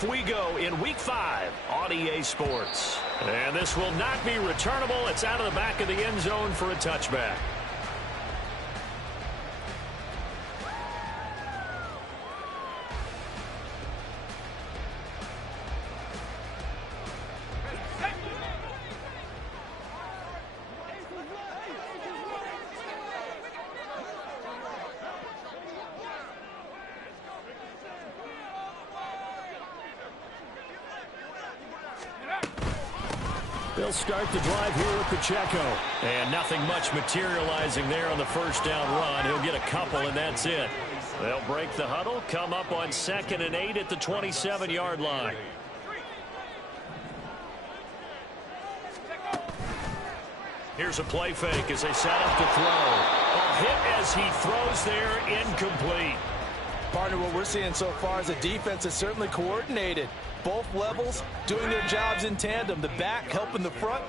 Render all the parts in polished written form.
off we go in Week 5 on EA Sports. And this will not be returnable. It's out of the back of the end zone for a touchback. They'll start the drive here with Pacheco. And nothing much materializing there on the first down run. He'll get a couple, and that's it. They'll break the huddle, come up on 2nd and 8 at the 27-yard line. Here's a play fake as they set up to throw. A hit as he throws there, incomplete. Partner, what we're seeing so far is the defense is certainly coordinated. Both levels doing their jobs in tandem. The back helping the front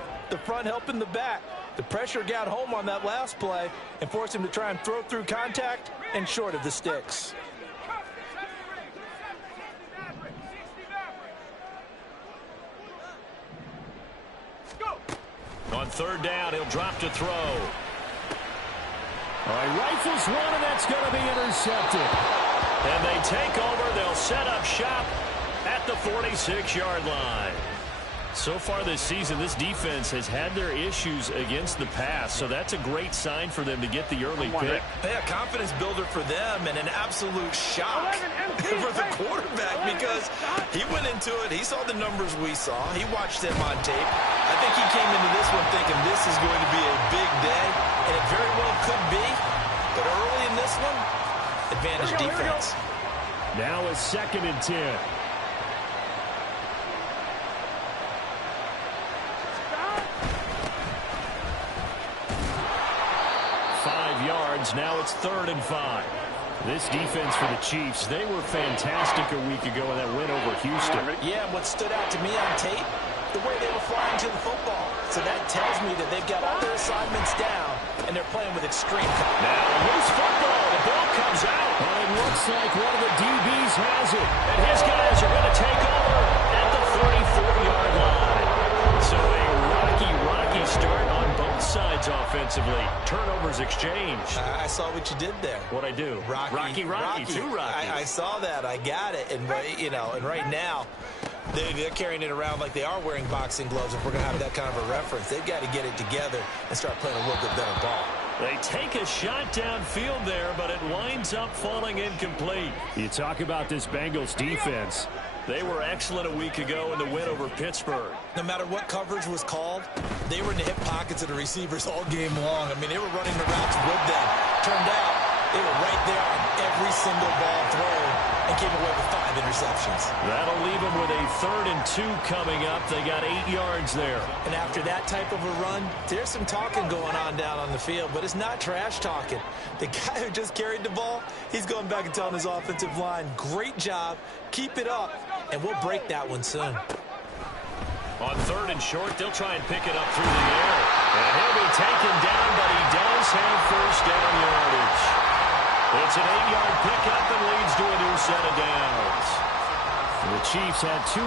helping the back. The pressure got home on that last play and forced him to try and throw through contact and short of the sticks. On 3rd down, he'll drop to throw. All right, rifles one, and that's going to be intercepted. And they take over. They'll set up shop at the 46-yard line. So far this season, this defense has had their issues against the pass, so that's a great sign for them to get the early pick. Yeah, confidence builder for them and an absolute shock for the quarterback because he went into it. He saw the numbers we saw. He watched them on tape. I think he came into this one thinking this is going to be a big day, and it very well could be. But early in this one, advantage defense. Now a 2nd and 10. Yards. Now it's 3rd and 5. This defense for the Chiefs, they were fantastic a week ago in that win over Houston. Yeah, what stood out to me on tape, the way they were flying to the football. So that tells me that they've got all their assignments down, and they're playing with extreme confidence. Now, loose football. The ball comes out. Well, it looks like one of the DBs has it. And his guys are going to take over at the 34-yard line. So a rocky start on both sides offensively. Turnovers exchanged. I saw what you did there. What'd I do? Rocky. Two Rockies. I saw that. I got it. And, and right now, they're carrying it around like they are wearing boxing gloves. If we're going to have that kind of a reference, they've got to get it together and start playing a little bit better ball. They take a shot downfield there, but it winds up falling incomplete. You talk about this Bengals defense. They were excellent a week ago in the win over Pittsburgh. No matter what coverage was called, they were in the hip pockets of the receivers all game long. I mean, they were running the routes with them. Turned out, they were right there on every single ball thrown and came away with 5 interceptions. That'll leave them with a 3rd and 2 coming up. They got 8 yards there. And after that type of a run, there's some talking going on down on the field, but it's not trash talking. The guy who just carried the ball, he's going back and telling his offensive line, great job, keep it up, and we'll break that one soon. On 3rd and short, they'll try and pick it up through the air. And he'll be taken down, but he does have first down yardage. It's an 8-yard pickup and leads to a new set of downs. The Chiefs had 2-2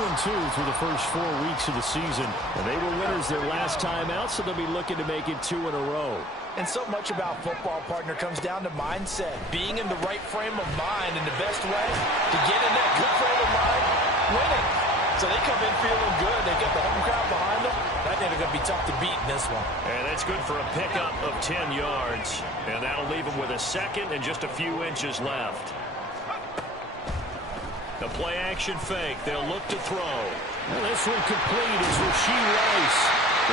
through the first 4 weeks of the season, and they were winners their last time out, so they'll be looking to make it 2 in a row. And so much about football, partner, comes down to mindset. Being in the right frame of mind, and the best way to get in that good frame of mind, winning. So they come in feeling good. They got the home crowd behind them. I think they're going to be tough to beat in this one. And that's good for a pickup of 10 yards. And that'll leave them with a 2nd and just a few inches left. The play-action fake. They'll look to throw. And this one complete is Rashee Rice.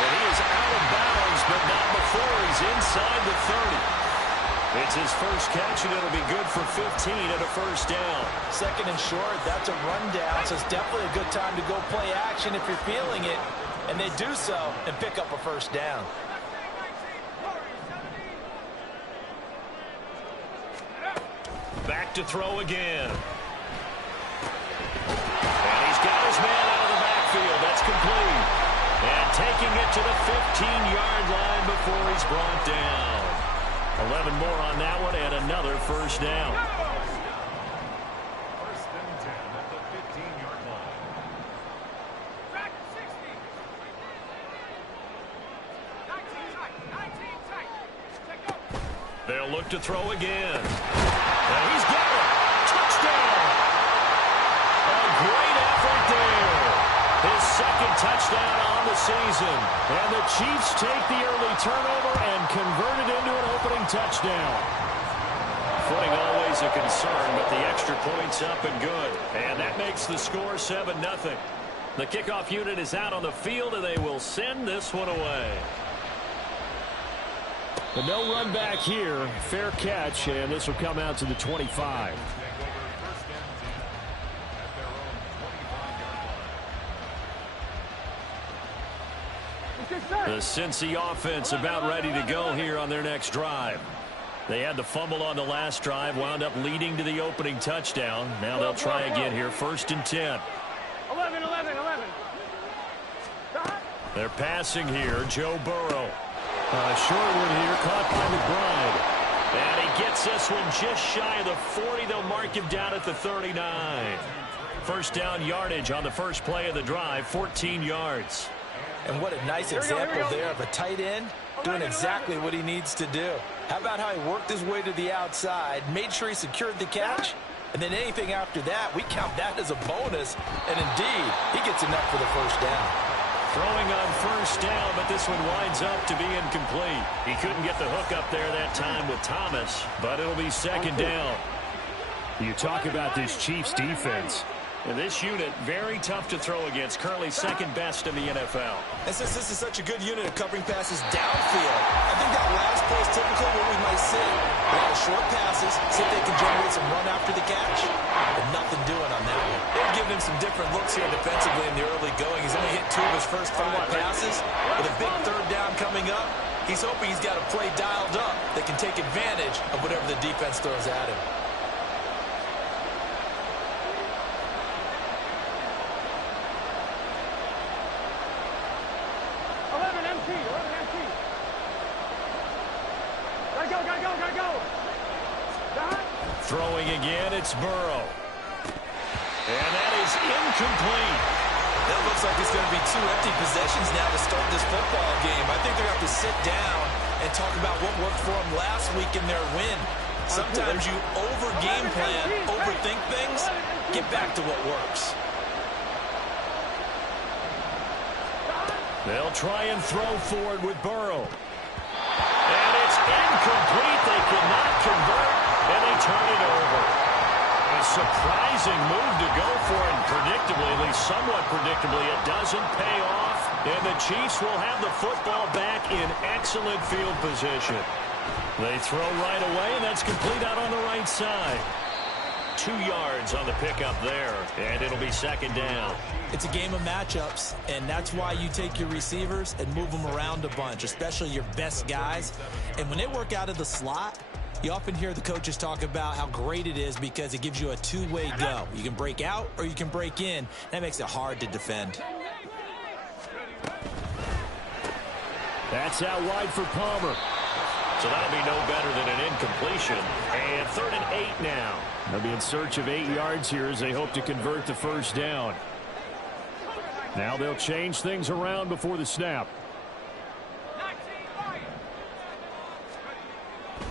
And he is out of bounds, but not before he's inside the 30. It's his first catch, and it'll be good for 15 and a first down. 2nd and short, that's a rundown, so it's definitely a good time to go play action if you're feeling it. And they do so and pick up a first down. Back to throw again. And he's got his man out of the backfield. That's complete. And taking it to the 15-yard line before he's brought down. 11 more on that one and another first down. First and 10 at the 15-yard line. look to throw again. And he's got it. Touchdown. A great effort there. His second touchdown on the season. And the Chiefs take the early turnover and convert it into an opening touchdown. Footing always a concern, but the extra point's up and good. And that makes the score 7-0. The kickoff unit is out on the field, and they will send this one away. The no run back here. Fair catch, and this will come out to the 25. The Cincy offense about ready to go here on their next drive. They had the fumble on the last drive, wound up leading to the opening touchdown. Now they'll try again here, 1st and 10. 11. They're passing here, Joe Burrow. Short one here, caught by McBride. And he gets this one just shy of the 40. They'll mark him down at the 39. First down yardage on the first play of the drive, 14 yards. And what a nice example there of a tight end doing exactly what he needs to do. How about how he worked his way to the outside, made sure he secured the catch, and then anything after that, we count that as a bonus. And indeed, he gets enough for the first down. Throwing on first down, but this one winds up to be incomplete. He couldn't get the hook up there that time with Thomas, but it'll be second down. You talk about this Chiefs defense. And this unit, very tough to throw against, currently second best in the NFL. And since this is such a good unit of covering passes downfield, I think that last play is typical of what we might see. A lot of short passes, see if they can generate some run after the catch. But nothing doing on that one. They've given him some different looks here defensively in the early going. He's only hit 2 of his first 5 passes. With a big third down coming up, he's hoping he's got a play dialed up that can take advantage of whatever the defense throws at him. Throwing again, it's Burrow. And that is incomplete. That looks like it's going to be 2 empty possessions now to start this football game. I think they're going to have to sit down and talk about what worked for them last week in their win. Sometimes you over-game plan, overthink things, get back to what works. They'll try and throw forward with Burrow. And it's incomplete. They cannot convert. And they turn it over. A surprising move to go for it. And predictably, at least somewhat predictably, it doesn't pay off. And the Chiefs will have the football back in excellent field position. They throw right away, and that's complete out on the right side. 2 yards on the pickup there, and it'll be second down. It's a game of matchups, and that's why you take your receivers and move them around a bunch, especially your best guys. And when they work out of the slot, you often hear the coaches talk about how great it is because it gives you a two-way go. You can break out or you can break in. That makes it hard to defend. That's out wide for Palmer. So that'll be no better than an incompletion. And 3rd and 8 now. They'll be in search of 8 yards here as they hope to convert the first down. Now they'll change things around before the snap.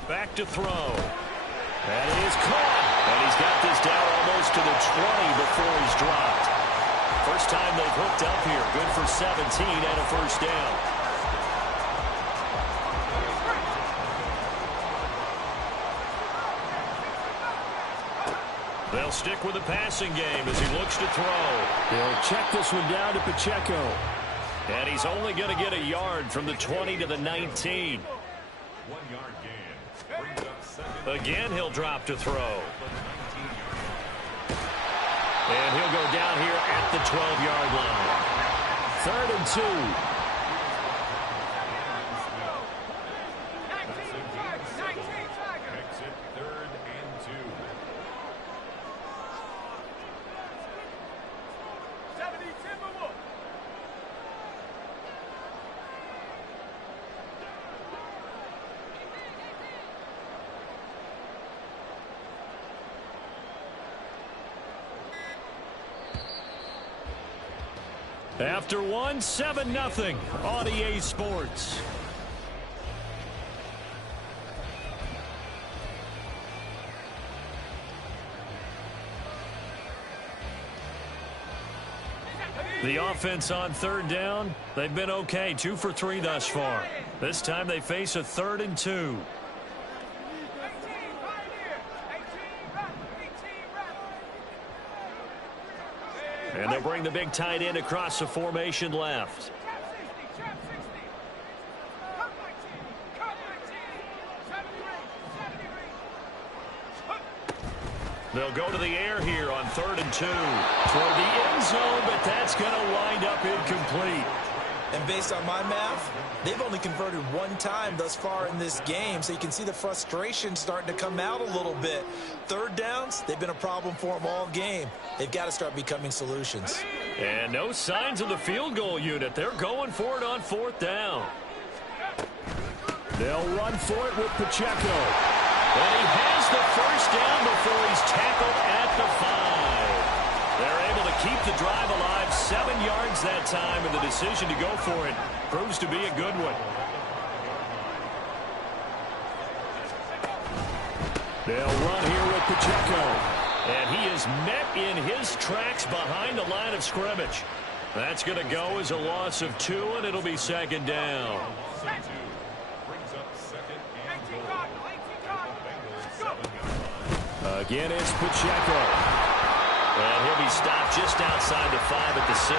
Back to throw. That is caught. And he's got this down almost to the 20 before he's dropped. First time they've hooked up here. Good for 17 and a first down. They'll stick with the passing game as he looks to throw. He'll check this one down to Pacheco. And he's only going to get a yard from the 20 to the 19. 1 yard gain. Brings up second. Again, he'll drop to throw. And he'll go down here at the 12-yard line. 3rd and 2. After one, 7-0 on EA Sports. The offense on third down, they've been okay, 2 for 3 thus far. This time they face a 3rd and 2. And they'll bring the big tight end across the formation left. They'll go to the air here on 3rd and 2. Toward the end zone, but that's going to wind up incomplete. And based on my math, they've only converted 1 time thus far in this game, so you can see the frustration starting to come out a little bit. 3rd downs, they've been a problem for them all game. They've got to start becoming solutions. And no signs of the field goal unit. They're going for it on 4th down. They'll run for it with Pacheco. And he has the 1st down before he's tackled at the 5. They're able to keep the drive alive, 7 yards that time, and the decision to go for it proves to be a good one. They'll run here with Pacheco. And he is met in his tracks behind the line of scrimmage. That's going to go as a loss of 2, and it'll be 2nd down. Again, it's Pacheco. And he'll be stopped just outside the 5 at the 6.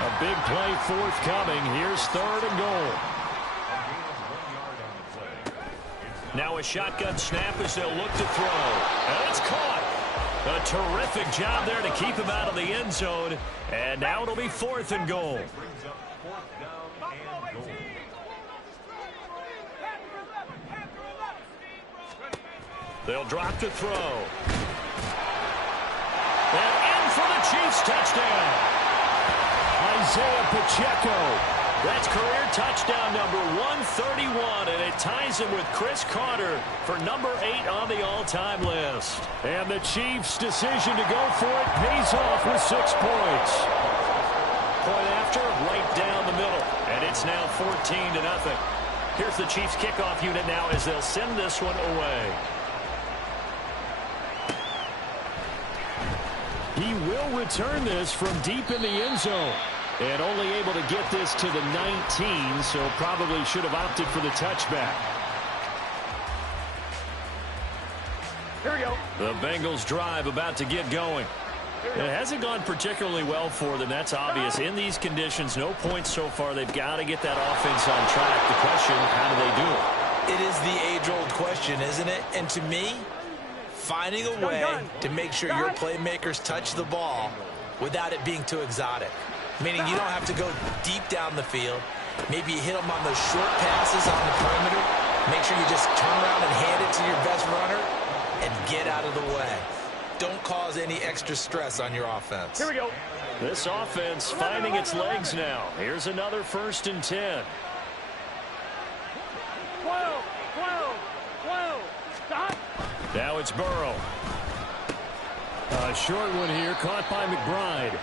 A big play forthcoming. Here's 3rd and goal. Now a shotgun snap as they'll look to throw. And it's caught. A terrific job there to keep him out of the end zone. And now it'll be 4th and goal. They'll drop to throw. And in for the Chiefs touchdown. Isaiah Pacheco. That's career touchdown number 131, and it ties him with Chris Carter for number 8 on the all-time list. And the Chiefs' decision to go for it pays off with 6 points. Point after, right down the middle, and it's now 14-0. Here's the Chiefs' kickoff unit now as they'll send this one away. He will return this from deep in the end zone. And only able to get this to the 19, so probably should have opted for the touchback. Here we go. The Bengals drive about to get going. It hasn't gone particularly well for them. That's obvious. In these conditions, no points so far. They've got to get that offense on track. The question, how do they do it? It is the age-old question, isn't it? And to me, finding a way to make sure your playmakers touch the ball without it being too exotic. Meaning you don't have to go deep down the field. Maybe you hit them on those short passes on the perimeter. Make sure you just turn around and hand it to your best runner and get out of the way. Don't cause any extra stress on your offense. Here we go. This offense finding its legs now. Here's another 1st and 10. 12. Stop. Now it's Burrow. A short one here, caught by McBride.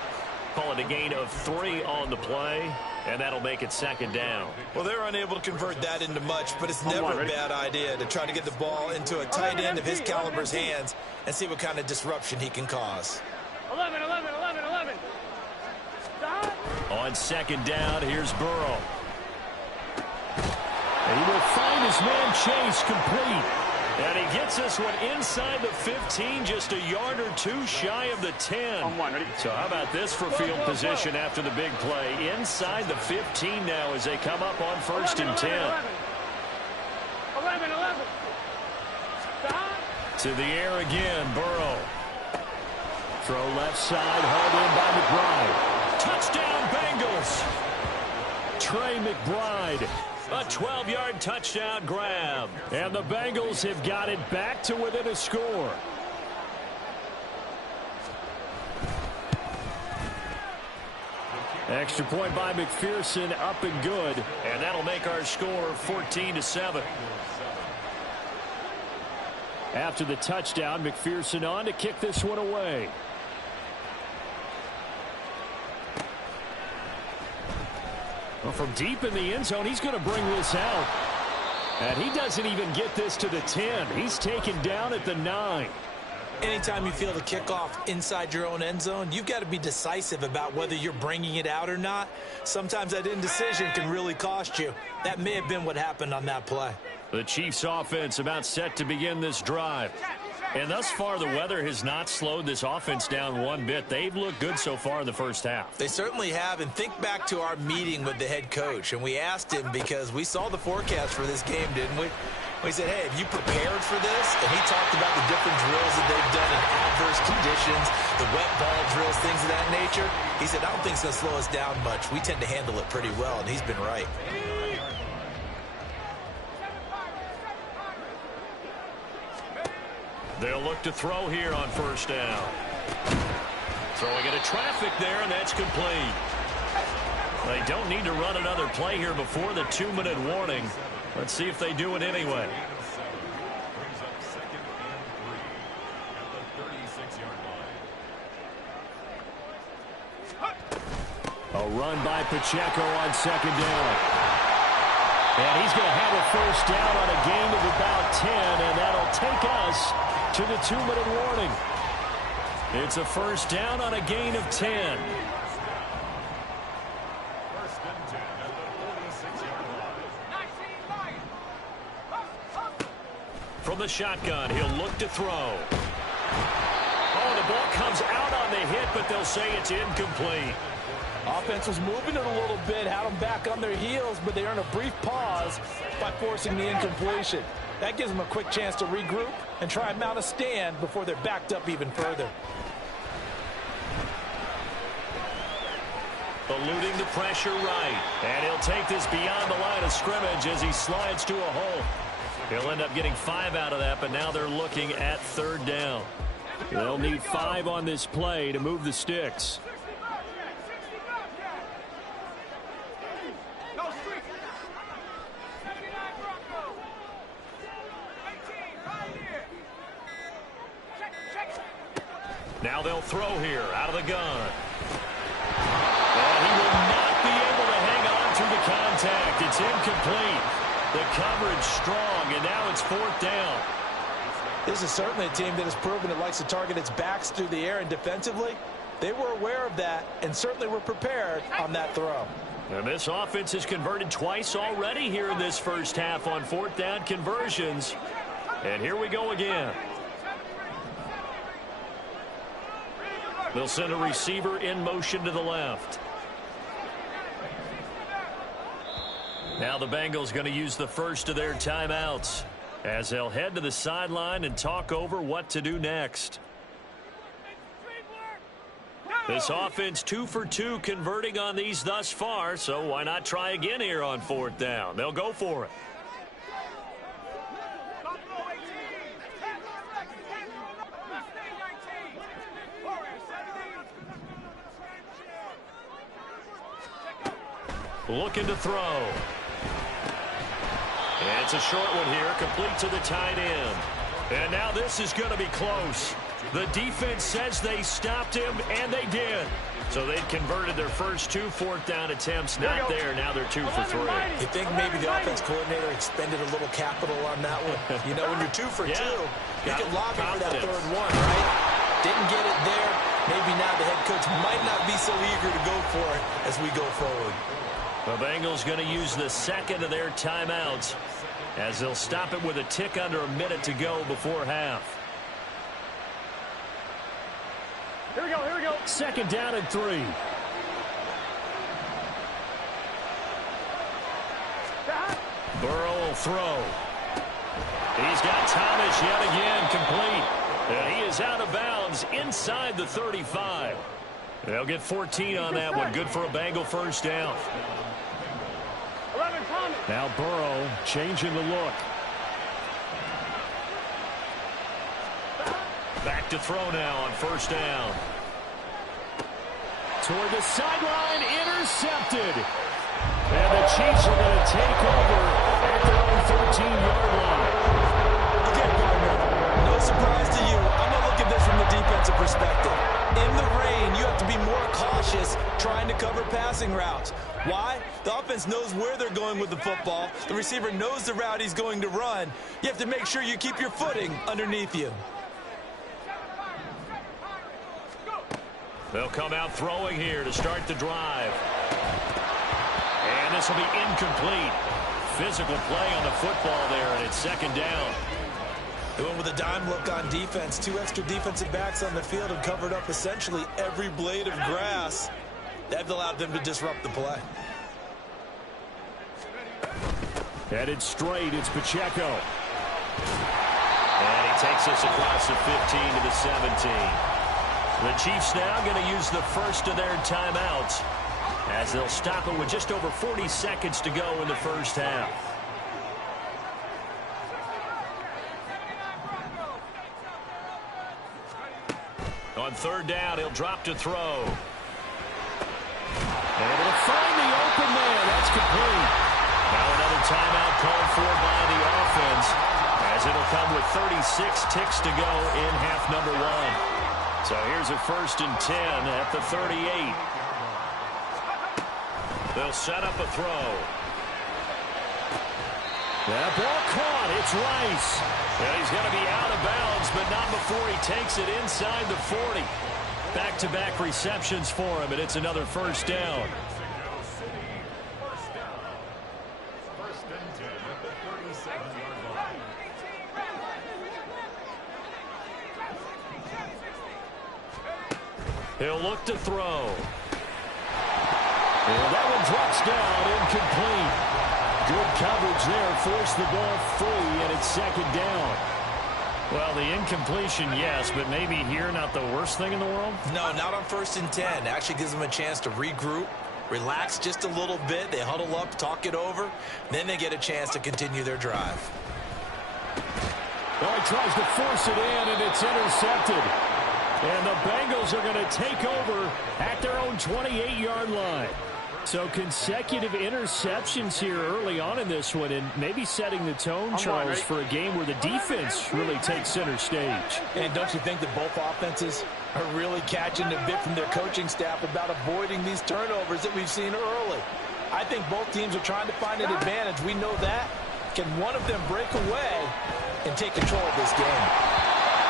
Call it a gain of 3 on the play, and that'll make it 2nd down. Well, they're unable to convert that into much, but it's never a bad idea to try to get the ball into a tight end of his caliber's hands and see what kind of disruption he can cause. 11. Stop. On 2nd down, here's Burrow. And he will find his man Chase complete. And he gets this one inside the 15, just a yard or 2 shy of the 10. So how about this for field position after the big play? Inside the 15 now as they come up on 1st and 10. 11. Stop. To the air again, Burrow. Throw left side, hauled in by McBride. Touchdown, Bengals. Trey McBride. A 12-yard touchdown grab. And the Bengals have got it back to within a score. Extra point by McPherson, up and good. And that'll make our score 14-7. After the touchdown, McPherson on to kick this one away. Well, from deep in the end zone, he's going to bring this out. And he doesn't even get this to the 10. He's taken down at the 9. Anytime you feel the kickoff inside your own end zone, you've got to be decisive about whether you're bringing it out or not. Sometimes that indecision can really cost you. That may have been what happened on that play. The Chiefs offense about set to begin this drive. And thus far, the weather has not slowed this offense down one bit. They've looked good so far in the first half. They certainly have. And think back to our meeting with the head coach. And we asked him because we saw the forecast for this game, didn't we? We said, hey, have you prepared for this? And he talked about the different drills that they've done in adverse conditions, the wet ball drills, things of that nature. He said, I don't think it's going to slow us down much. We tend to handle it pretty well, and he's been right. They'll look to throw here on first down. Throwing into traffic there, and that's complete. They don't need to run another play here before the 2-minute warning. Let's see if they do it anyway. Brings up 2nd and 3 at the 36-yard line. A run by Pacheco on second down. And he's going to have a first down on a gain of about 10, and that'll take us to the 2-minute warning. It's a first down on a gain of 10. 1st and 10 at the 46-yard line. From the shotgun, he'll look to throw. Oh, the ball comes out on the hit, but they'll say it's incomplete. Offense was moving it a little bit, had them back on their heels, but they earned a brief pause by forcing the incompletion. That gives them a quick chance to regroup and try and mount a stand before they're backed up even further. Eluding the pressure right. And he'll take this beyond the line of scrimmage as he slides to a hole. He'll end up getting 5 out of that, but now they're looking at 3rd down. They'll need 5 on this play to move the sticks. Now they'll throw here out of the gun. And he will not be able to hang on to the contact. It's incomplete. The coverage strong, and now it's 4th down. This is certainly a team that has proven it likes to target its backs through the air, and defensively, they were aware of that and certainly were prepared on that throw. And this offense has converted twice already here in this first half on 4th down conversions. And here we go again. They'll send a receiver in motion to the left. Now the Bengals going to use the first of their timeouts as they'll head to the sideline and talk over what to do next. This offense 2 for 2 converting on these thus far, so why not try again here on 4th down? They'll go for it. Looking to throw. And it's a short one here, complete to the tight end. And now this is going to be close. The defense says they stopped him, and they did. So they'd converted their first 2 4th down attempts. Not there. Now they're 2 for 3. You think maybe the offense coordinator expended a little capital on that one? You know, when you're 2 for 2, you can lobby for that 3rd one, right? Didn't get it there. Maybe now the head coach might not be so eager to go for it as we go forward. The Bengals going to use the second of their timeouts as they'll stop it with a tick under a minute to go before half. Here we go, here we go. 2nd down and 3. Burrow will throw. He's got Thomas yet again complete. And he is out of bounds inside the 35. They'll get 14 on that one. Good for a Bengal first down. Now Burrow changing the look. Back to throw now on first down. Toward the sideline, intercepted. And the Chiefs are going to take over at their own 13-yard line. Again, partner, no surprise to you. I'm going to look at this from the defensive perspective. In the rain, you have to be more cautious trying to cover passing routes. Why? The offense knows where they're going with the football. The receiver knows the route he's going to run. You have to make sure you keep your footing underneath you. They'll come out throwing here to start the drive. And this will be incomplete. Physical play on the football there, and it's second down. They went with a dime look on defense. 2 extra defensive backs on the field and covered up essentially every blade of grass. That allowed them to disrupt the play. Headed straight, it's Pacheco. And he takes us across the 15 to the 17. The Chiefs now going to use the first of their timeouts as they'll stop it with just over 40 seconds to go in the first half. On third down, he'll drop to throw. Able to find the open man. That's complete. Now another timeout called for by the offense, as it'll come with 36 ticks to go in half number 1. So here's a 1st and 10 at the 38. They'll set up a throw. That ball caught. It's Rice. And he's going to be out of bounds, but not before he takes it inside the 40. Back-to-back receptions for him, and it's another first down. First and 10 at the 37-yard line. He'll look to throw. And that one drops down, incomplete. Good coverage there, forced the ball free, and it's second down. Well, the incompletion, yes, but maybe here not the worst thing in the world? No, not on 1st and 10. Actually gives them a chance to regroup, relax just a little bit. They huddle up, talk it over. Then they get a chance to continue their drive. Well, he tries to force it in, and it's intercepted. And the Bengals are going to take over at their own 28-yard line. So consecutive interceptions here early on in this one, and maybe setting the tone, Charles, for a game where the defense really takes center stage. And don't you think that both offenses are really catching a bit from their coaching staff about avoiding these turnovers that we've seen early? I think both teams are trying to find an advantage. We know that. Can one of them break away and take control of this game?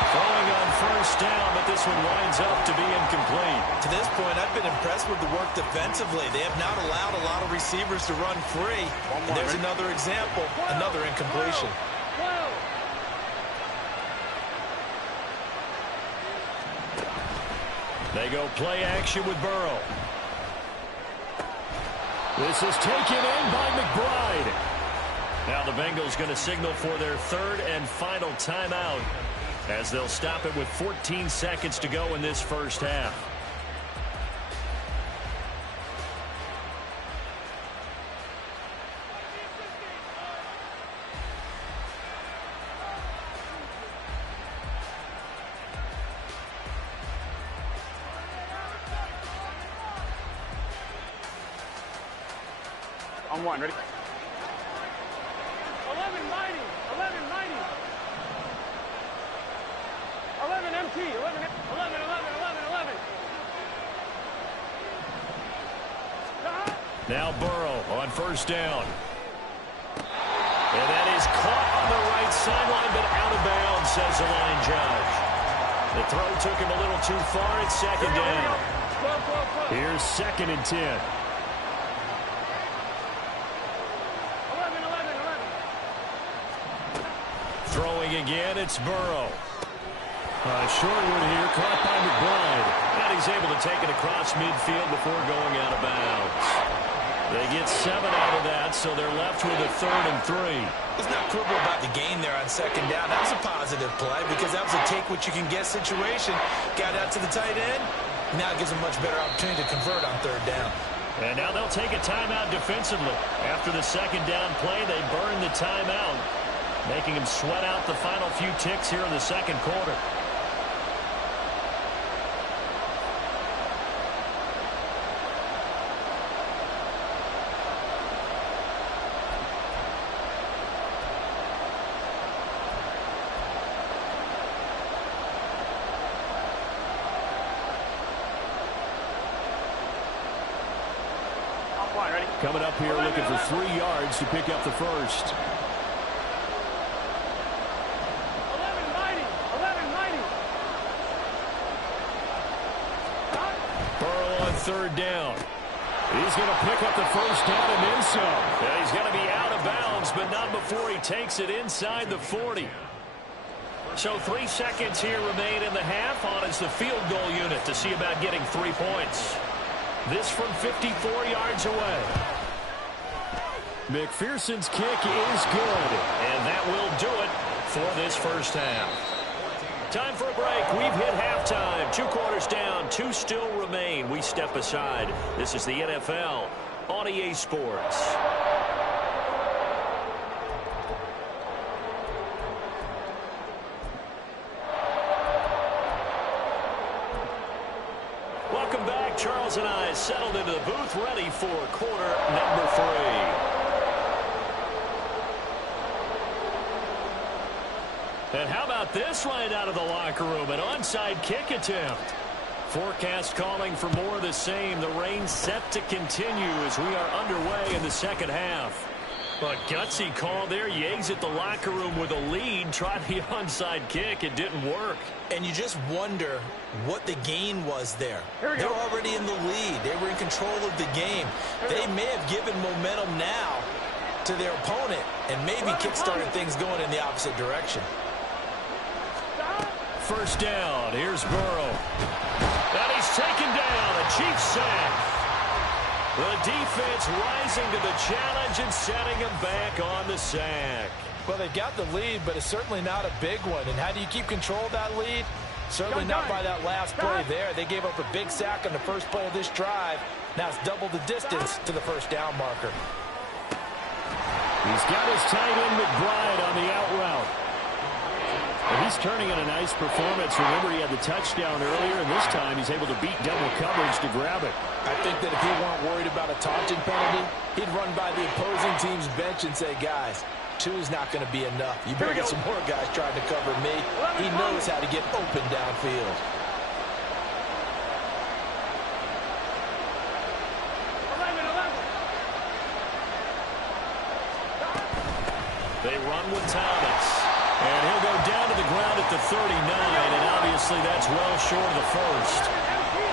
Throwing on first down, but this one winds up to be incomplete. To this point, I've been impressed with the work defensively. They have not allowed a lot of receivers to run free. And there's another example, another incompletion. They go play action with Burrow. This is taken in by McBride. Now the Bengals going to signal for their 3rd and final timeout, as they'll stop it with 14 seconds to go in this first half. On 1, ready? 11 mighty, 11 mighty. 11 MT, 11, 11, 11. Now Burrow on first down. And that is caught on the right sideline, but out of bounds, says the line judge. The throw took him a little too far. It's second down. Here's 2nd and 10. 11. Throwing again, it's Burrow. Short one here, caught by McBride. And he's able to take it across midfield before going out of bounds. They get 7 out of that, so they're left with a 3rd and 3. Let's not quibble about the gain there on 2nd down. That was a positive play because that was a take-what-you-can-get situation. Got out to the tight end. Now it gives them a much better opportunity to convert on 3rd down. And now they'll take a timeout defensively. After the 2nd down play, they burn the timeout, making them sweat out the final few ticks here in the 2nd quarter. Coming up here looking for 3 yards to pick up the first. 11 mighty, 11 mighty. Burrow on third down. He's going to pick up the first down and then some. Yeah, he's going to be out of bounds, but not before he takes it inside the 40. So 3 seconds here remain in the half. On is the field goal unit to see about getting 3 points. This from 54 yards away. McPherson's kick is good, and that will do it for this first half. Time for a break. We've hit halftime. 2 quarters down. 2 still remain. We step aside. This is the NFL on EA Sports. Welcome back. Charles and I settled into the booth, ready for quarter number 3. And how about this right out of the locker room? An onside kick attempt. Forecast calling for more of the same. The rain set to continue as we are underway in the second half. A gutsy call there. You exit the locker room with a lead. Try the onside kick. It didn't work. And you just wonder what the gain was there. They're already in the lead. They were in control of the game. They may have given momentum now to their opponent and maybe kickstarted things going in the opposite direction. First down. Here's Burrow. And he's taken down. A Chiefs sack. The defense rising to the challenge and setting him back on the sack. Well, they got the lead, but it's certainly not a big one. And how do you keep control of that lead? Certainly not by that last play there. They gave up a big sack on the first play of this drive. Now it's double the distance to the first down marker. He's got his tight end McBride on the out route. And he's turning in a nice performance. Remember, he had the touchdown earlier, and this time he's able to beat double coverage to grab it. I think that if he weren't worried about a taunting penalty, he'd run by the opposing team's bench and say, guys, 2 is not going to be enough. You better get some more guys trying to cover me. He knows how to get open downfield. They run with Thomas. And he'll go down to the ground at the 39, and obviously that's well short of the first.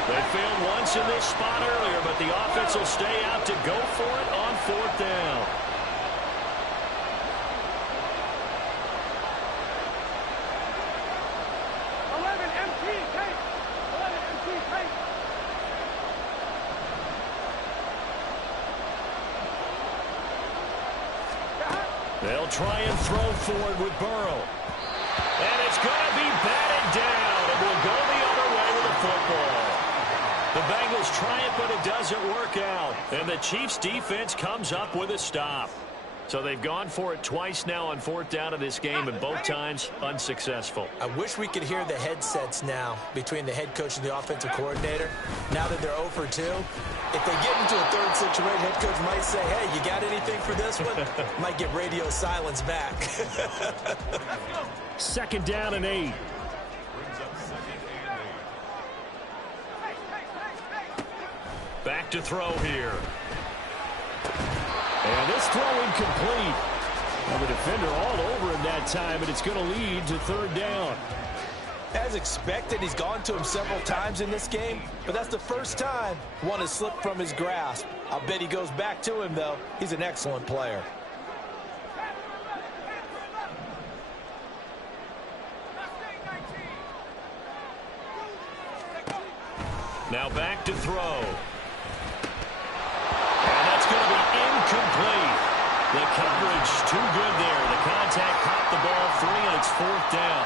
They failed once in this spot earlier, but the offense will stay out to go for it on 4th down. They'll try and throw forward with Burrow. And it's going to be batted down. It will go the other way with the football. The Bengals try it, but it doesn't work out. And the Chiefs' defense comes up with a stop. So they've gone for it twice now on 4th down in this game, and both times unsuccessful. I wish we could hear the headsets now between the head coach and the offensive coordinator. Now that they're 0 for 2, if they get into a third situation, head coach might say, hey, you got anything for this one? Might get radio silence back. 2nd down and 8. Back to throw here. And this throw incomplete. Well, the defender all over him that time, and it's going to lead to 3rd down. As expected, he's gone to him several times in this game, but that's the first time one has slipped from his grasp. I'll bet he goes back to him, though. He's an excellent player. Now back to throw. And that's going to be incomplete. The coverage too good there. The contact caught the ball free, and it's 4th down.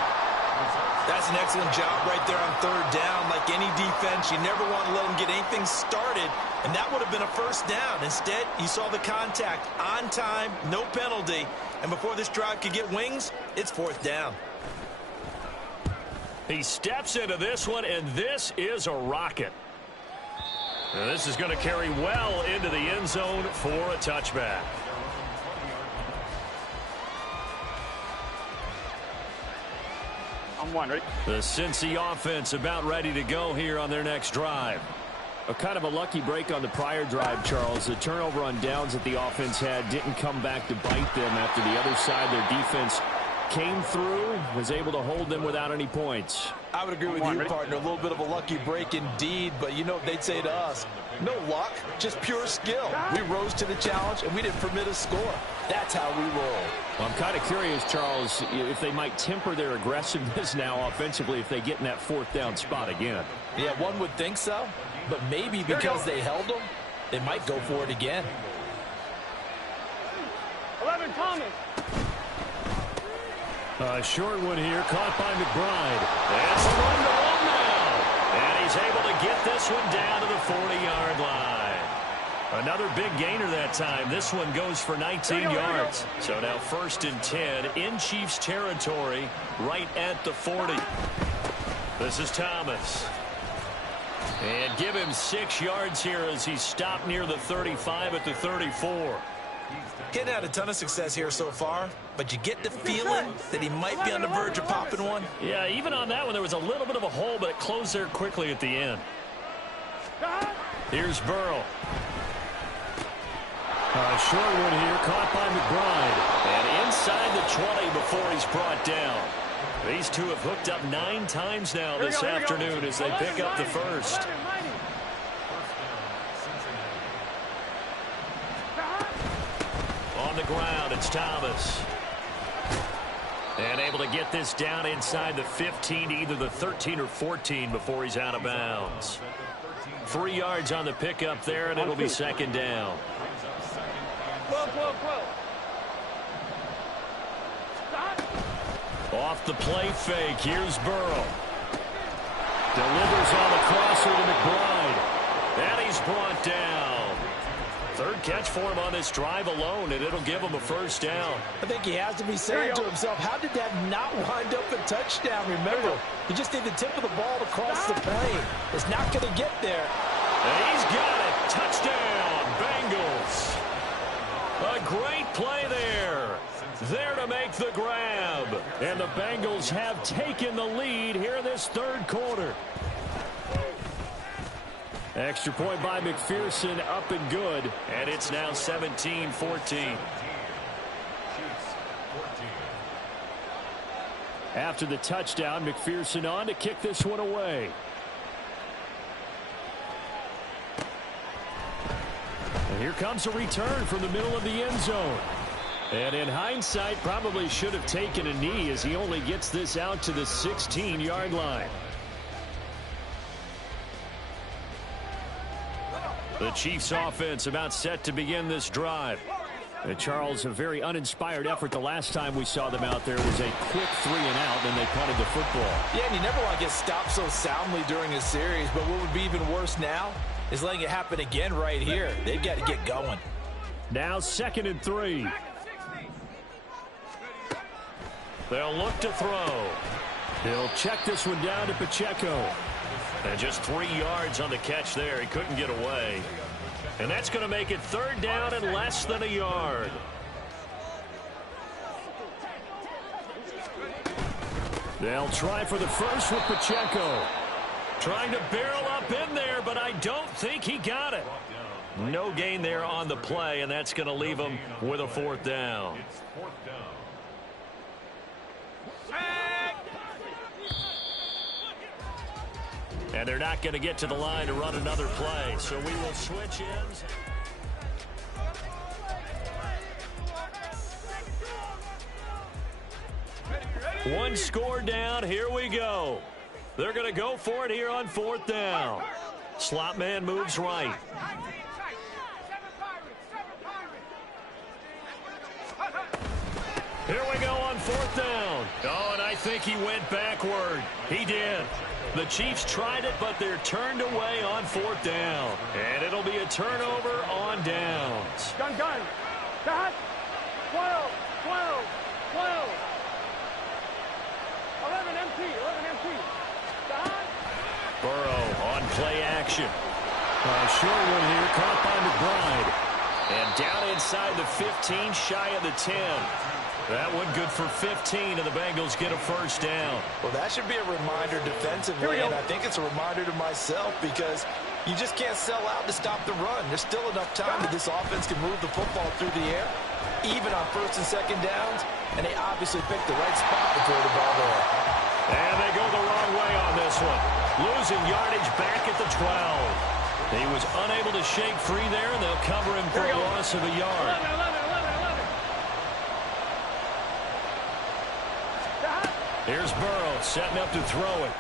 That's an excellent job right there on 3rd down. Like any defense, you never want to let them get anything started, and that would have been a first down. Instead, you saw the contact on time, no penalty, and before this drive could get wings, it's 4th down. He steps into this one, and this is a rocket. And this is going to carry well into the end zone for a touchback. I'm one, ready? The Cincy offense about ready to go here on their next drive. A kind of a lucky break on the prior drive, Charles. The turnover on downs that the offense had didn't come back to bite them after the other side. Their defense came through, was able to hold them without any points. I would agree with you, partner. A little bit of a lucky break indeed, but you know what they'd say to us? No luck, just pure skill. We rose to the challenge, and we didn't permit a score. That's how we roll. Well, I'm kind of curious, Charles, if they might temper their aggressiveness now offensively if they get in that fourth down spot again. Yeah, one would think so, but maybe because they held them, they might go for it again. 11 Thomas. A short one here, caught by McBride. That's a run to one now. And he's able to get this one down to the 40-yard line. Another big gainer that time. This one goes for 19 yards. So now 1st and 10 in Chiefs territory, right at the 40. This is Thomas. And give him 6 yards here as he's stopped near the 35 at the 34. Getting had a ton of success here so far, but you get the feeling that he might be on the verge of popping one. Yeah, even on that one, there was a little bit of a hole, but it closed there quickly at the end. Here's Burrow. A short one here, caught by McBride. And inside the 20 before he's brought down. These two have hooked up 9 times now this afternoon as they pick up the first. On the ground, it's Thomas. And able to get this down inside the 15, either the 13 or 14 before he's out of bounds. 3 yards on the pickup there, and it'll be 2nd down. 12. Off the play fake, here's Burrow. Delivers on the crosser to McBride. And he's brought down. 3rd catch for him on this drive alone, and it'll give him a 1st down. I think he has to be saying to himself, how did that not wind up a touchdown? Remember, you just need the tip of the ball to cross the plane. It's not going to get there. And he's got it. Touchdown, Bengals. A great play there. There to make the grab. And the Bengals have taken the lead here in this 3rd quarter. Extra point by McPherson, up and good. And it's now 17-14. After the touchdown, McPherson on to kick this one away. And here comes a return from the middle of the end zone. And in hindsight, probably should have taken a knee as he only gets this out to the 16-yard line. The Chiefs offense about set to begin this drive. And Charles, a very uninspired effort the last time we saw them out there was a quick 3 and out, and they punted the football. Yeah, and you never want to get stopped so soundly during a series, but what would be even worse now is letting it happen again right here. They've got to get going. Now 2nd and 3. They'll look to throw. He'll check this one down to Pacheco. And just 3 yards on the catch there. He couldn't get away. And that's going to make it 3rd down and less than a yard. They'll try for the first with Pacheco. Trying to barrel up in there, but I don't think he got it. No gain there on the play, and that's going to leave him with a 4th down. And they're not going to get to the line to run another play, so we will switch ends. One score down. Here we go. They're going to go for it here on 4th down. Slot man moves right. Here we go on 4th down. Oh, and I think he went backward. He did. The Chiefs tried it, but they're turned away on 4th down. And it'll be a turnover on downs. Gun. Dot. 12. 11 MT. Dot. Burrow on play action. A short one here, caught by McBride. And down inside the 15, shy of the 10. That one good for 15, and the Bengals get a 1st down. Well, that should be a reminder defensively, and I think it's a reminder to myself because you just can't sell out to stop the run. There's still enough time that this offense can move the football through the air. even on first and second downs, and they obviously picked the right spot to throw the ball there. And they go the wrong way on this one. Losing yardage back at the 12. He was unable to shake free there, and they'll cover him for a loss of a yard. 11. Here's Burrow setting up to throw it.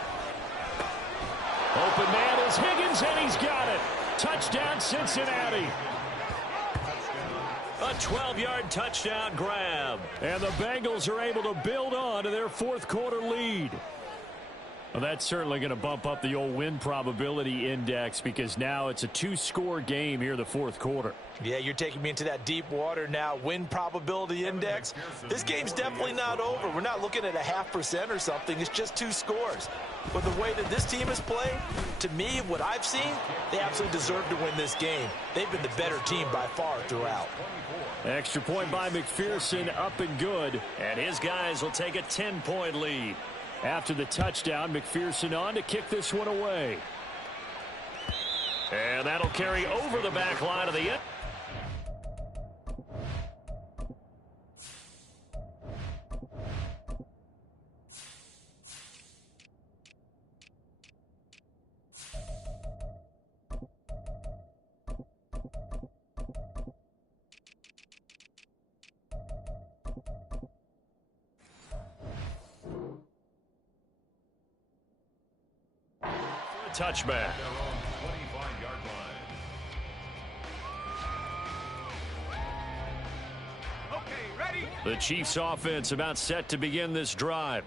Open man is Higgins, and he's got it. Touchdown, Cincinnati. A 12-yard touchdown grab. And the Bengals are able to build on to their fourth quarter lead. Well, that's certainly going to bump up the old win probability index because now it's a two-score game here in the fourth quarter. Yeah, you're taking me into that deep water now. Win probability index. This game's definitely not over. We're not looking at a 0.5% or something. It's just 2 scores. But the way that this team has played, to me, what I've seen, they absolutely deserve to win this game. They've been the better team by far throughout. Extra point by McPherson, up and good. And his guys will take a 10-point lead. After the touchdown, McPherson on to kick this one away. And that'll carry over the back line of the end. Touchback. The Chiefs offense about set to begin this drive.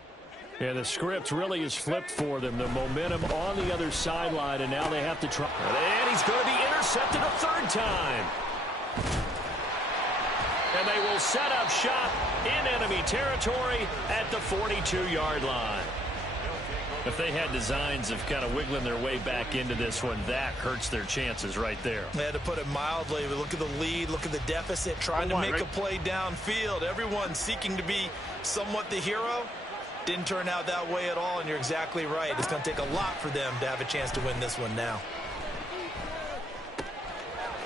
And the script really is flipped for them. The momentum on the other sideline, and now they have to try. And he's going to be intercepted a third time. And they will set up shop in enemy territory at the 42-yard line. If they had designs of kind of wiggling their way back into this one, that hurts their chances right there. They had to put it mildly. Look at the lead. Look at the deficit. Trying to make a play downfield. Everyone seeking to be somewhat the hero. Didn't turn out that way at all, and you're exactly right. It's going to take a lot for them to have a chance to win this one now.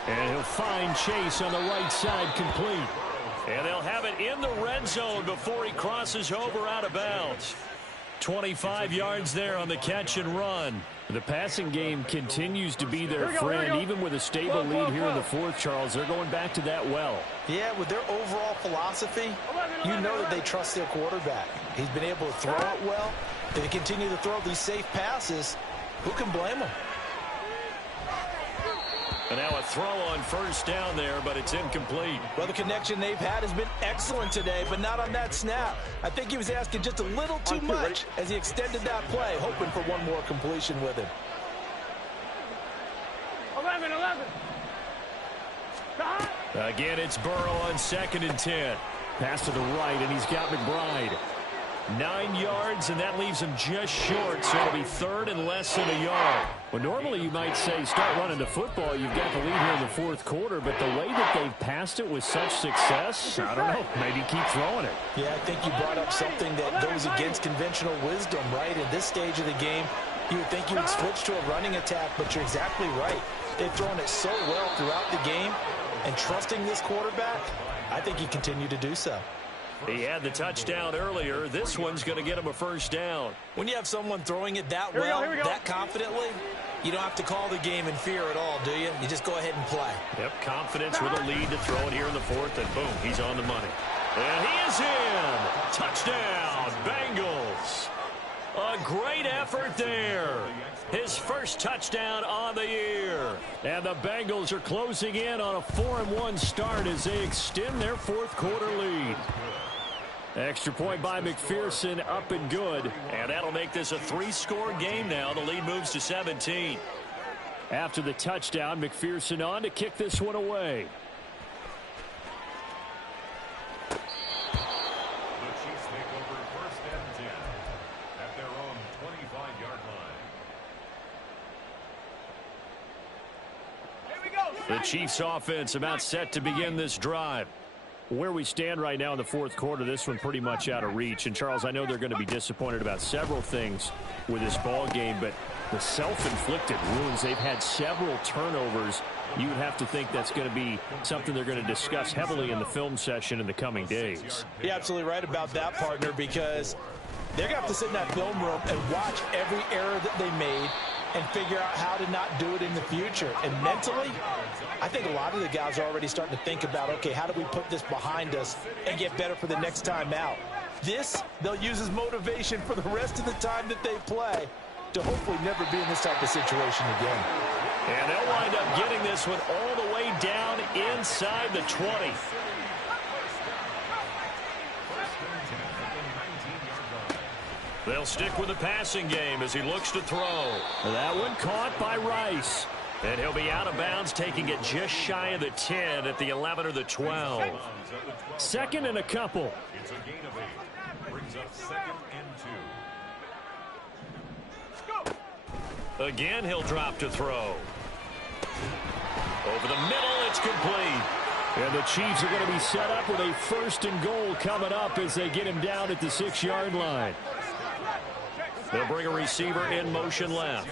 And he'll find Chase on the right side complete. And they'll have it in the red zone before he crosses over out of bounds. 25 yards there on the catch and run. The passing game continues to be their friend. Even with a stable lead here in the fourth, Charles, they're going back to that well. Yeah, with their overall philosophy, you know that they trust their quarterback. He's been able to throw it well. If they continue to throw these safe passes, who can blame them? And now a throw on first down there, but it's incomplete. Well, the connection they've had has been excellent today, but not on that snap. I think he was asking just a little too much as he extended that play, hoping for one more completion with him. 11. Again, it's Burrow on 2nd and 10. Pass to the right, and he's got McBride. 9 yards, and that leaves him just short, so it'll be third and less than a yard. Well, normally you might say start running the football. You've got the lead here in the fourth quarter, but the way that they've passed it with such success, I don't know, maybe keep throwing it. Yeah, I think you brought up something that goes against conventional wisdom, right? In this stage of the game, you would think you would switch to a running attack, but you're exactly right. They've thrown it so well throughout the game, and trusting this quarterback, I think he continued to do so. He had the touchdown earlier. This one's going to get him a first down. When you have someone throwing it that well, that confidently, you don't have to call the game in fear at all, do you? You just go ahead and play. Yep, confidence with a lead to throw it here in the fourth, and boom, he's on the money. And he is in. Touchdown, Bengals. A great effort there. His first touchdown on the year. And the Bengals are closing in on a 4-1 start as they extend their fourth quarter lead. Extra point by McPherson, up and good. And that'll make this a 3-score game now. The lead moves to 17. After the touchdown, McPherson on to kick this one away. The Chiefs take over 1st and 10 at their own 25-yard line. The Chiefs offense about set to begin this drive. Where we stand right now in the fourth quarter, this one pretty much out of reach. And, Charles, I know they're going to be disappointed about several things with this ball game, but the self-inflicted wounds, they've had several turnovers. You would have to think that's going to be something they're going to discuss heavily in the film session in the coming days. You're absolutely right about that, partner, because they're going to have to sit in that film room and watch every error that they made and figure out how to not do it in the future. And mentally, I think a lot of the guys are already starting to think about, okay, how do we put this behind us and get better for the next time out? This, they'll use as motivation for the rest of the time that they play to hopefully never be in this type of situation again. And they'll wind up getting this one all the way down inside the 20. They'll stick with the passing game as he looks to throw. That one caught by Rice. And he'll be out of bounds, taking it just shy of the 10 at the 11 or the 12. Second and a couple. It's a gain of 8. Brings up 2nd and 2. Again, he'll drop to throw. Over the middle, it's complete. And the Chiefs are going to be set up with a 1st and goal coming up as they get him down at the 6-yard line. They'll bring a receiver in motion left.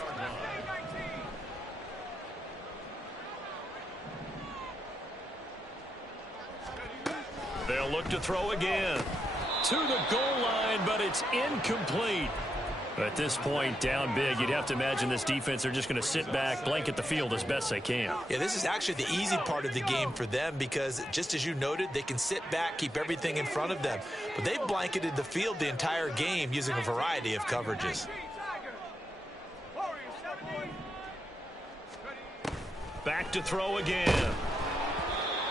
They'll look to throw again. To the goal line, but it's incomplete. At this point, down big, you'd have to imagine this defense are just going to sit back, blanket the field as best they can. Yeah, this is actually the easy part of the game for them because, just as you noted, they can sit back, keep everything in front of them. But they've blanketed the field the entire game using a variety of coverages. Back to throw again.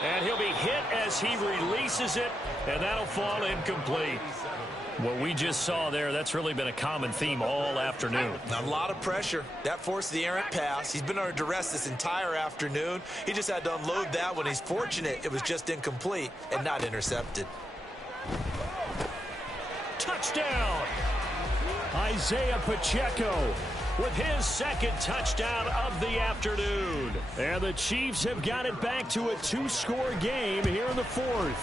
And he'll be hit as he releases it, and that'll fall incomplete. What we just saw there, that's really been a common theme all afternoon. A lot of pressure. That forced the errant pass. He's been under duress this entire afternoon. He just had to unload that one. He's fortunate it was just incomplete and not intercepted. Touchdown! Isaiah Pacheco with his 2nd touchdown of the afternoon. And the Chiefs have got it back to a 2-score game here in the 4th.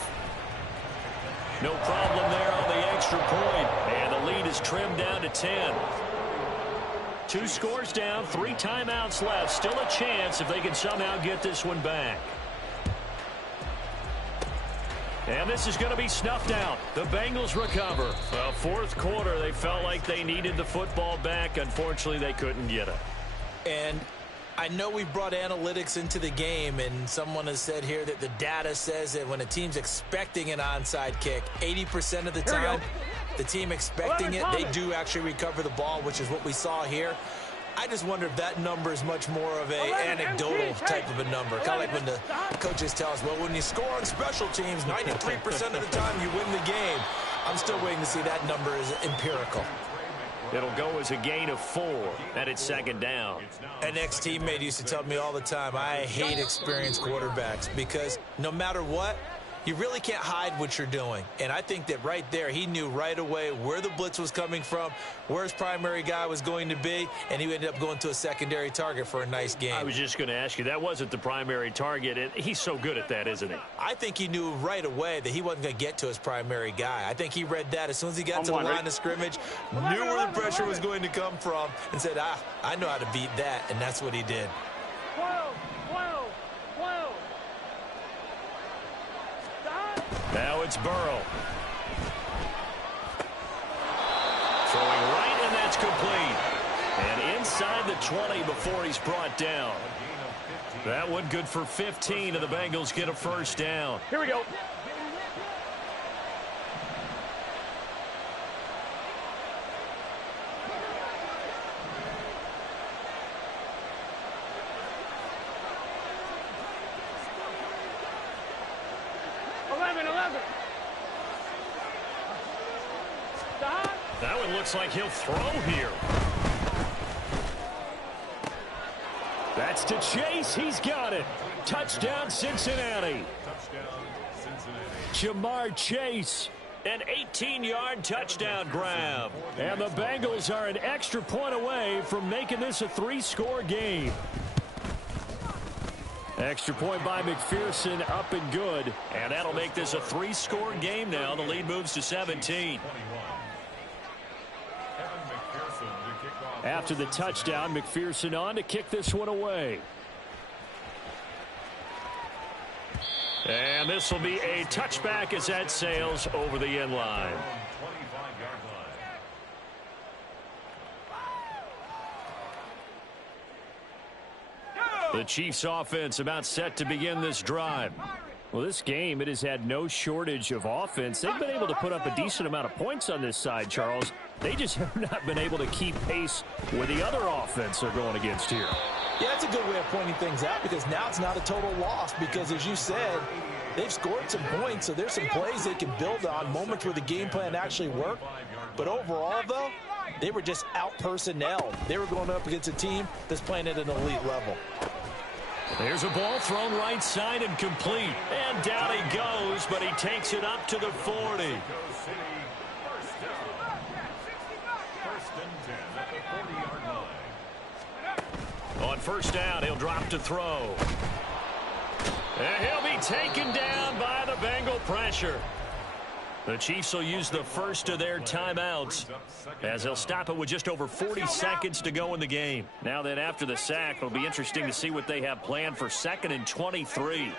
No problem there on the extra point. And the lead is trimmed down to 10. 2 scores down, 3 timeouts left. Still a chance if they can somehow get this one back. And this is going to be snuffed out. The Bengals recover. Well, 4th quarter, they felt like they needed the football back. Unfortunately, they couldn't get it. And I know we brought analytics into the game, and someone has said here that the data says that when a team's expecting an onside kick, 80% of the time, the team expecting it, they do actually recover the ball, which is what we saw here. I just wonder if that number is much more of a anecdotal type of a number. Kind of like when the coaches tell us, well, when you score on special teams, 93% of the time you win the game. I'm still waiting to see that number is empirical. It'll go as a gain of 4, and it's 2nd down. An ex-teammate used to tell me all the time, I hate experienced quarterbacks because no matter what, you really can't hide what you're doing. And I think that right there, he knew right away where the blitz was coming from, where his primary guy was going to be, and he ended up going to a secondary target for a nice game. I was just going to ask you, that wasn't the primary target, and he's so good at that, isn't he? I think he knew right away that he wasn't going to get to his primary guy. I think he read that as soon as he got to the line of scrimmage, knew where the pressure was going to come from, and said, I know how to beat that, and that's what he did. Now it's Burrow. Throwing right, and that's complete. And inside the 20 before he's brought down. That one good for 15, and the Bengals get a 1st down. Here we go. That one looks like he'll throw here. That's to Chase. He's got it. Touchdown, Cincinnati. Jamar Chase. An 18-yard touchdown grab. And the Bengals are an extra point away from making this a 3-score game. Extra point by McPherson, up and good. And that'll make this a 3-score game now. The lead moves to 17. After the touchdown, McPherson on to kick this one away. And this will be a touchback as that sails over the end line. The Chiefs offense about set to begin this drive. Well, this game, it has had no shortage of offense. They've been able to put up a decent amount of points on this side, Charles. They just have not been able to keep pace with the other offense they're going against here. Yeah, that's a good way of pointing things out because now it's not a total loss because, as you said, they've scored some points, so there's some plays they can build on, moments where the game plan actually worked. But overall, though, they were just out-personnelled. They were going up against a team that's playing at an elite level. There's a ball thrown right side and complete. And down he goes, but he takes it up to the 40. On first down, he'll drop to throw. And he'll be taken down by the Bengal pressure. The Chiefs will use the first of their timeouts as they'll stop it with just over 40 seconds to go in the game. Now then, after the sack, it'll be interesting to see what they have planned for 2nd and 23.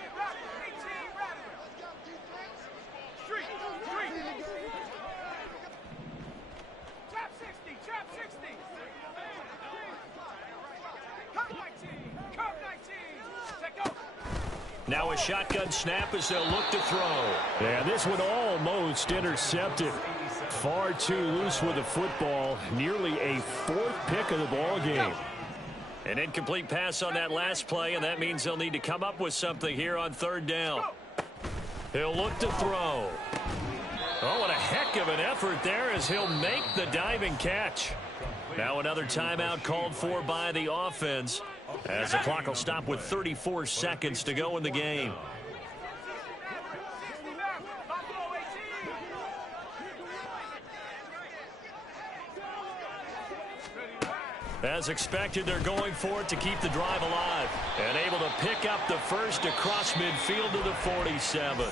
Now a shotgun snap as they'll look to throw. And this one almost intercepted. Far too loose with the football. Nearly a 4th pick of the ball game. An incomplete pass on that last play, and that means they'll need to come up with something here on 3rd down. He'll look to throw. Oh, what a heck of an effort there as he'll make the diving catch. Now another timeout called for by the offense, as the clock will stop with 34 seconds to go in the game. As expected, they're going for it to keep the drive alive. And able to pick up the first across midfield to the 47.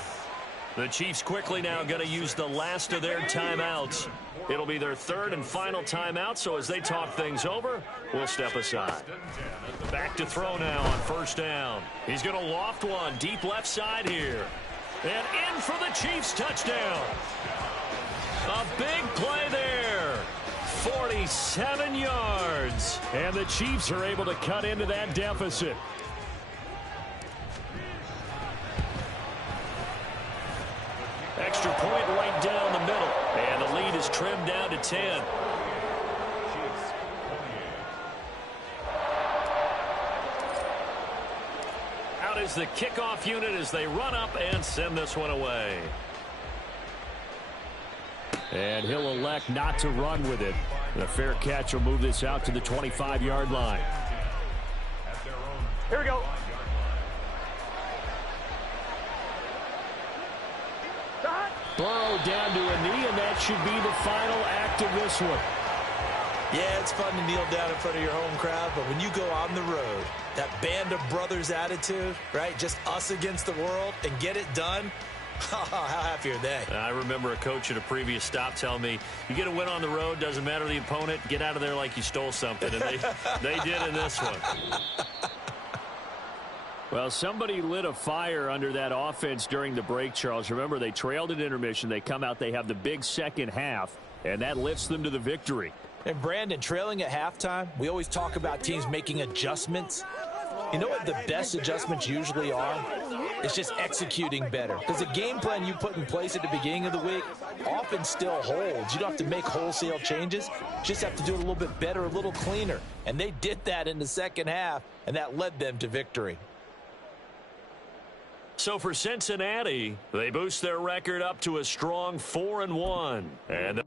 The Chiefs quickly now going to use the last of their timeouts. It'll be their 3rd and final timeout, so as they talk things over, we'll step aside. Back to throw now on 1st down. He's going to loft one deep left side here. And in for the Chiefs touchdown. A big play there. 47 yards. And the Chiefs are able to cut into that deficit. Extra point right down the middle. And the lead is trimmed down to 10. Out is the kickoff unit as they run up and send this one away. And he'll elect not to run with it. The fair catch will move this out to the 25-yard line. Here we go. Burrow down to a knee, and that should be the final act of this one. Yeah, it's fun to kneel down in front of your home crowd, but when you go on the road, that band of brothers attitude, right, just us against the world, and get it done, how happy are they? I remember a coach at a previous stop telling me, you get a win on the road, doesn't matter the opponent, get out of there like you stole something, and they did in this one. Well, somebody lit a fire under that offense during the break, Charles. Remember, they trailed at intermission. They come out, they have the big second half, and that lifts them to the victory. And, Brandon, trailing at halftime, we always talk about teams making adjustments. You know what the best adjustments usually are? It's just executing better. Because the game plan you put in place at the beginning of the week often still holds. You don't have to make wholesale changes. You just have to do it a little bit better, a little cleaner. And they did that in the second half, and that led them to victory. So for Cincinnati, they boost their record up to a strong 4-1. And